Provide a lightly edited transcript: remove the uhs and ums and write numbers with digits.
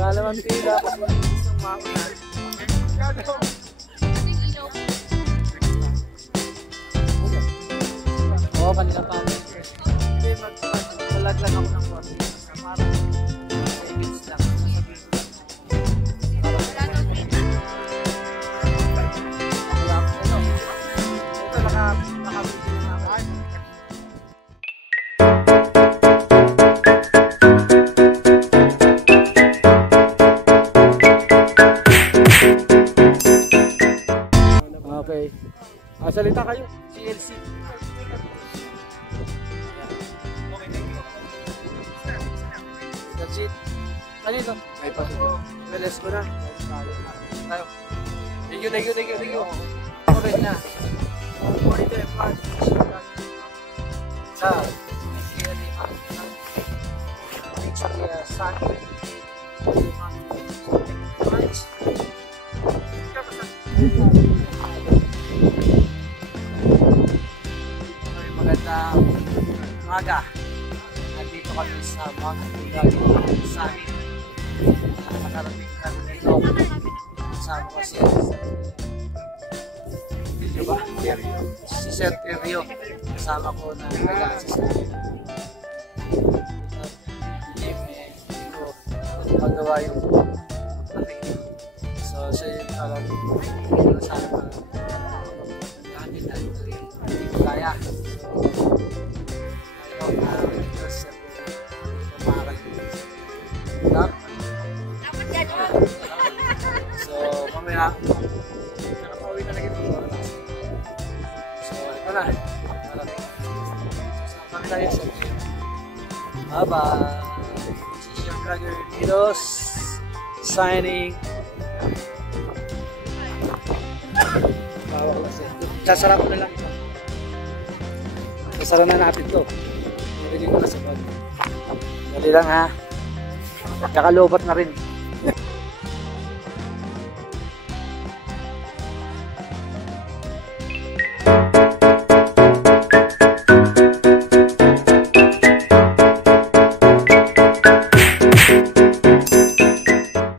Wala naman pila. Isang maulan. Oo, kanila pa ako. Hindi, maglalaglag ako ng water. Parang seconds lang. Ito, nakabili na ako. Okay. Salita kayo. CLC. Okay, thank you. That's it. Ano ito? Ay, pasok. Realize ko na. Tayo. Thank you. Okay na. Monitor and plan. Sa magandang umaga. Nandito kami sa mga kaibigan sa amin. Nakarating kami dito. Kasama ko si Sir Terio. Kasama ko na nag-aasa sa amin. Hindi ko magawa yung so siya yung alam sana pa natin na hindi ko kaya. So, mamaya nakapauwi na lang ito. So, ito na. Sama tayo sa gym. Bye-bye. This is your brother Nidos signing. Sasara ko na lang ito. Sasara na natin ito. Nilagay ko na sa bag. Dali lang ha. Kakalobat na rin.